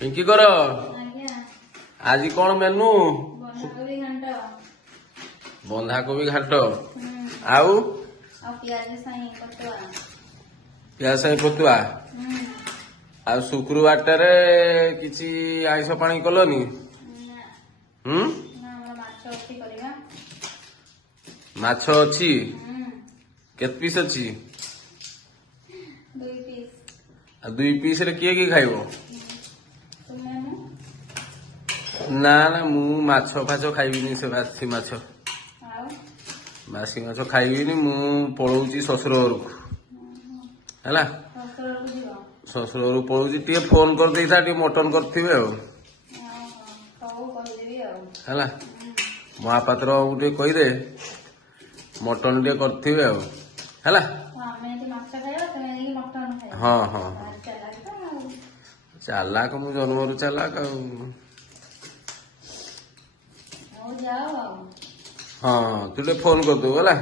ପିଙ୍କି କର ଆଜି କଣ ମେନୁ? ବନ୍ଧାକୋବି ଘାଣ୍ଟ ଆଉ ପିଆଜ ସାଇଁ ପତୁଆ। ଆଉ ଶୁକ୍ରବାରଟାରେ କିଛି ଆଇଁଷ ପାଣି କଲନି? ମାଛ ଅଛି? କେତେ ପିସ୍ ଅଛି? 2 ପିସ୍। ଆଉ 2 ପିସ୍ ରେ କିଏ କିଏ ଖାଇବ? ନା ନା ମୁଁ ମାଛ ଫାଛ ଖାଇବିନି, ସେ ବାସି ମାଛ। ବାସି ମାଛ ଖାଇବିନି, ମୁଁ ପଳଉଛି ଶ୍ୱଶୁର ଘରକୁ ହେଲା। ଶ୍ୱଶୁର ଘରକୁ ପଳଉଛି, ଟିକେ ଫୋନ କରିଦେଇଥା, ଟିକେ ମଟନ କରିଥିବେ ଆଉ ହେଲା। ମହାପାତ୍ର ବାବୁକୁ ଟିକେ କହିଦେ ମଟନ ଟିକେ କରିଥିବେ ଆଉ ହେଲା। ହଁ ହଁ ହଁ ଚାଲାକ, ମୁଁ ଜନ୍ମରୁ ଚାଲାକ ଆଉ। ହଁ ତୁ ଟିକେ ଫୋନ କରିଦେବୁ ହେଲା।